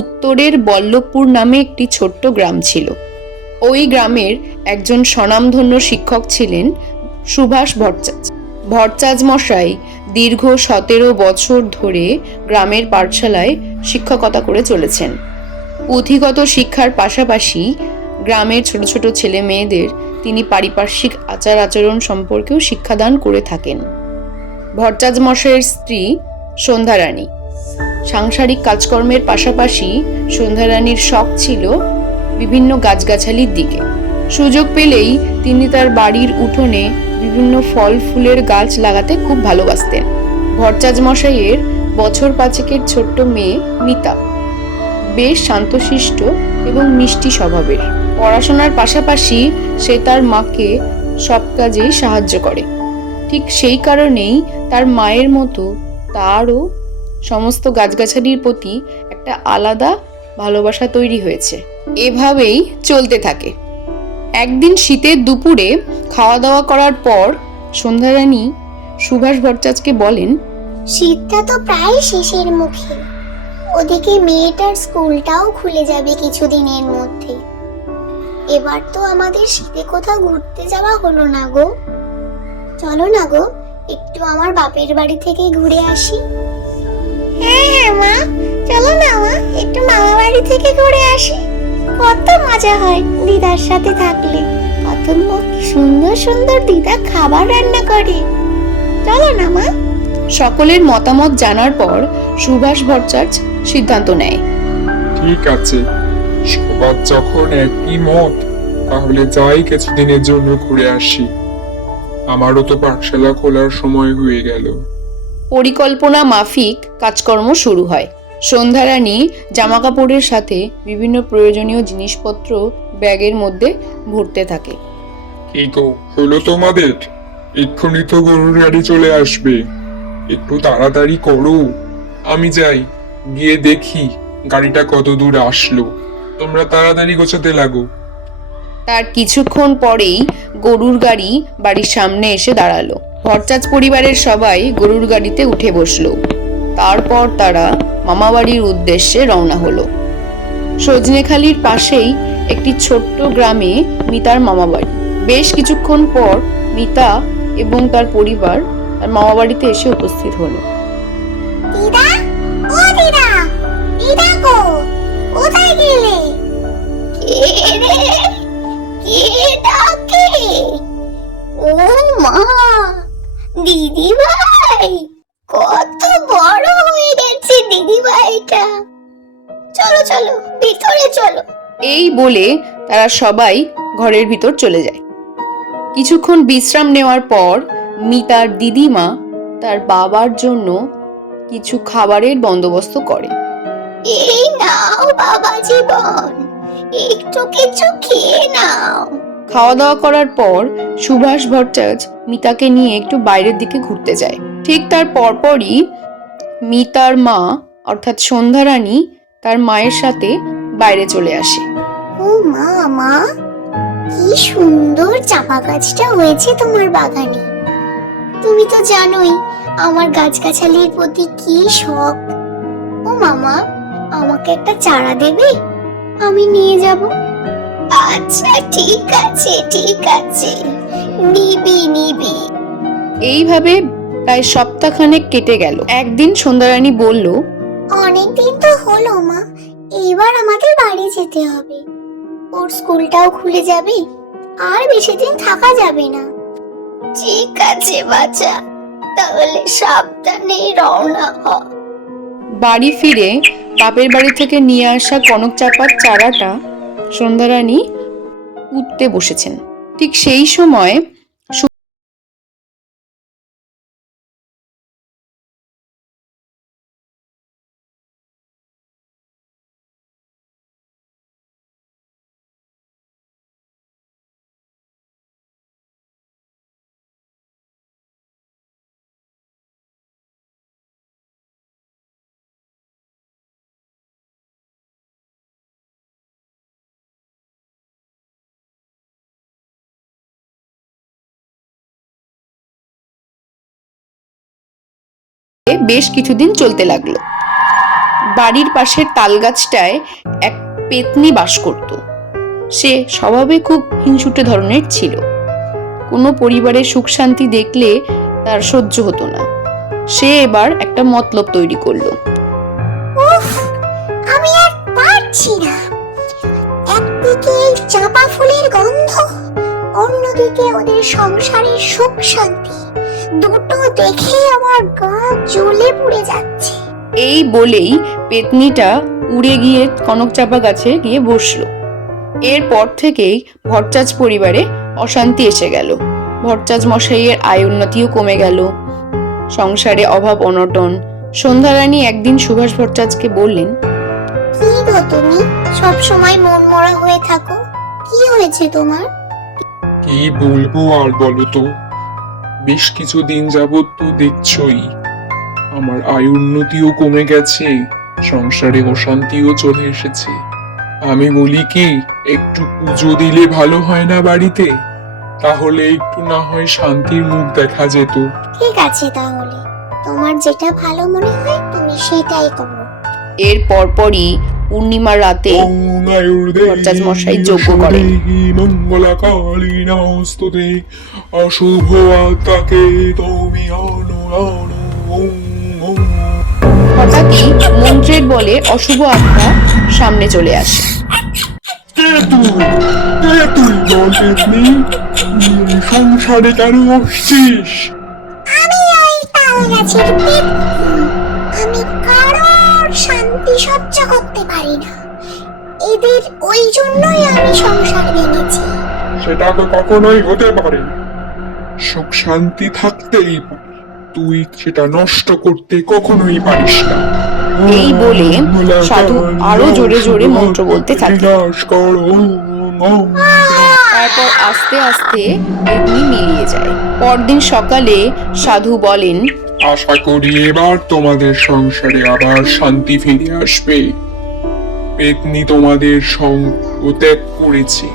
উত্তরের বল্লভপুর নামে একটি ছোট্ট গ্রাম ছিল। ওই গ্রামের একজন স্বনামধন্য শিক্ষক ছিলেন সুভাষ ভট্টাচার্য। ভট্টাচার্য মশাই দীর্ঘ 17 বছর ধরে গ্রামের পাঠশালায় শিক্ষকতা করে চলেছেন। পুঁথিগত শিক্ষার পাশাপাশি গ্রামের ছোট ছোট ছেলে মেয়েদের তিনি পারিপার্শ্বিক আচার আচরণ সম্পর্কেও শিক্ষাদান করে থাকেন। ভট্টাচার্য মশাইয়ের স্ত্রী সন্ধ্যারানী। সাংসারিক কাজকর্মের পাশাপাশি সন্ধ্যারানীর শখ ছিল বিভিন্ন গাছগাছালির দিকে। সুযোগ পেলেই তিনি তার বাড়ির উঠোনে বিভিন্ন ফল ফুলের গাছ লাগাতে খুব ভালোবাসতেন। ভট্টাচার্য মশাইয়ের বছর 5 ছোট্ট মেয়ে মিতা বেশ শান্তশিষ্ট এবং মিষ্টি স্বভাবের। পড়াশোনার পাশাপাশি সে তার মাকে সব কাজেই সাহায্য করে। ঠিক সেই কারণেই তার মায়ের মতো তারও সমস্ত গাছগাছালির প্রতি একটা আলাদা ভালোবাসা তৈরি হয়েছে। এভাবেই চলতে থাকে। একদিন শীতের দুপুরে খাওয়া দাওয়া করার পর সন্ধ্যারানী সুভাষ ভট্টাচার্যকে বলেন, শীতটা তো প্রায় শেষের মুখে, ওদিকে মেয়েটার স্কুলটাও খুলে যাবে কিছুদিনের মধ্যে। এবার তো আমাদের শীতে কোথাও ঘুরতে যাওয়া হলো না গো। চলো না গো, একটু আমার বাপের বাড়ি থেকে ঘুরে আসি। হ্যাঁ মা, চলো না মা, একটু মামা বাড়ি থেকে ঘুরে আসি। কত মজা হয় দিদার সাথে থাকলে। কত সুন্দর সুন্দর দিদা খাবার রান্না করে। চলো না মা। সকলের মতামত জানার পর সুভাষ ভট্টাচার্য সিদ্ধান্ত নেয়, ঠিক আছে, সবার যখন একই মত, তাহলে যাই কিছুদিনের জন্য ঘুরে আসি। আমারও তো পাঠশালা খোলার সময় হয়ে গেল। পরিকল্পনা মাফিক কাজকর্ম শুরু হয়। সন্ধ্যারানী জামাকাপড়ের সাথে বিভিন্ন প্রয়োজনীয় জিনিসপত্র ব্যাগের মধ্যে ভরতে থাকে। কি গো, হলো তোমাদের? এক্ষুনি তো গরুর গাড়ি চলে আসবে, একটু তাড়াতাড়ি করো। আমি যাই, গিয়ে দেখি গাড়িটা কত দূর আসলো। তোমরা তাড়াতাড়ি গোছাতে লাগো। তার কিছুক্ষণ পরেই গরুর গাড়ি বাড়ির সামনে এসে দাঁড়ালো। ভট্টাচার্য পরিবারের সবাই গরুর গাড়িতে উঠে বসলো। তারপর তারা মামাবাড়ির উদ্দেশ্যে রওনা হলো। সজনেখালির পাশেই একটি ছোট্ট গ্রামে মিতার মামাবাড়ি। বেশ কিছুক্ষণ পর মিতা এবং তার পরিবার তার মামাবাড়িতে এসে উপস্থিত হলো। দিদা, ও দিদা, দিদা গো, কোথায় গেলে? কে রে? কে ডাকে? ও মা, দিদি ভাই, কত বড় হয়ে গেছে দিদি ভাইটা। চলো চলো, ভিতরে চলো। এই বলে তারা সবাই ঘরের ভিতর চলে যায়। কিছুক্ষণ বিশ্রাম নেওয়ার পর মিতার দিদিমা তার বাবার জন্য কিছু খাবারের বন্দোবস্ত করে। এই নাও বাবা জীবন, একটু কিছু খেয়ে নাও। খাওয়া দাওয়া করার পর সুভাষ ভট্টাচার্য মিতাকে নিয়ে একটু বাইরের দিকে ঘুরতে যায়। ঠিক তার পরপরই মিতার মা অর্থাৎ সন্ধ্যারানী তার মায়ের সাথে বাইরে চলে আসে। ও মা, মা, কি সুন্দর চাপা গাছটা হয়েছে তোমার বাগানে। তুমি তো জানোই আমার গাছগাছালির প্রতি কি শখ। ও মামা, আমাকে একটা চারা দেবে? আমি নিয়ে যাব। আচ্ছা ঠিক আছে, ঠিক আছে, নিবি নিবি। এইভাবে প্রায় সপ্তাহখানেক কেটে গেল। একদিন সন্ধ্যারানী বলল, অনেকদিন তো হলো মা, এইবার আমাদের বাড়ি যেতে হবে। ওর স্কুলটাও খুলে যাবে, আর বেশি দিন থাকা যাবে না। ঠিক আছে বাচ্চা, তাহলে সাবধানে রওনা হ। বাড়ি ফিরে বাপের বাড়ি থেকে নিয়ে আসা কনক চাপার চারাটা সন্ধ্যারানী পুঁততে বসেছেন। ঠিক সেই সময় বেশ কিছুদিন চলতে লাগলো। বাড়ির পাশের তালগাছটায় এক পেতনি বাস করত। সে স্বভাবে খুব হিংসুটে ধরনের ছিল। কোনো পরিবারের সুখ শান্তি দেখলে তার সহ্য হতো না। সে এবার একটা মতলব তৈরি করলো। উফ, আমি আর পারছি না। একদিকে এই চাপা ফুলের গন্ধ, অন্যদিকে ওদের সংসারের সুখ শান্তি, দুটো দেখে আমার গা জ্বলে পুড়ে যাচ্ছে। এই বলেই পেতনিটা উড়ে গিয়ে কনকচাপা গাছে গিয়ে বসলো। এরপর থেকেই ভট্টাচ পরিবারে অশান্তি এসে গেল। ভট্টাচ মশাইয়ের আয় উন্নতিও কমে গেল, সংসারে অভাব অনটন। সন্ধ্যারানী একদিন সুভাষ ভট্টাচকে বললেন, কি গো তুমি সব সময় মন মরা হয়ে থাকো, কি হয়েছে তোমার? কি বলবো আর বলো তো, বেশ কিছুদিন যাবত তো দেখছই আমার আয় উন্নতিও কমে গেছে, সংসারে অশান্তিও চলে এসেছে। আমি বলি কি, একটু পুজো দিলে ভালো হয় না বাড়িতে? তাহলে একটু না হয় শান্তির মুখ দেখা যেত। ঠিক আছে, তাহলে তোমার যেটা ভালো মনে হয় তুমি সেটাই করো। এর পরপরই পূর্ণিমার রাতে ভট্টাচ মশাই যজ্ঞ করেন। মঙ্গলাকালী নমস্তুতে, অশুভ আত্মাকে তুমি আনো আনো, ওম ওম। হঠাৎই মন্ত্রের বলে অশুভ আত্মা সামনে চলে আসে। কে তুই? কে তুই বল পেতনি? এই সংসারে কেন আসছিস? আমি ওই তাল গাছের পেতনি। আমি কারোর শান্তি সহ্য করতে পারি না। এদের ওই জন্যই আমি সংসার ভেঙেছি। সেটা তো কখনোই হতে পারে না। সুখ শান্তি থাকতেই পারে, তুই সেটা নষ্ট করতে কখনোই পারিস না। এই বলে সাধু আরো জোরে জোরে মন্ত্র বলতে থাকে। বিনাশ করো, ওম ওম। তারপর আস্তে আস্তে পেতনি মিলিয়ে যায়। পরদিন সকালে সাধু বলেন, আশা করি এবার তোমাদের সংসারে আবার শান্তি ফিরে আসবে। পেতনি তোমাদের সঙ্গ ত্যাগ করেছে,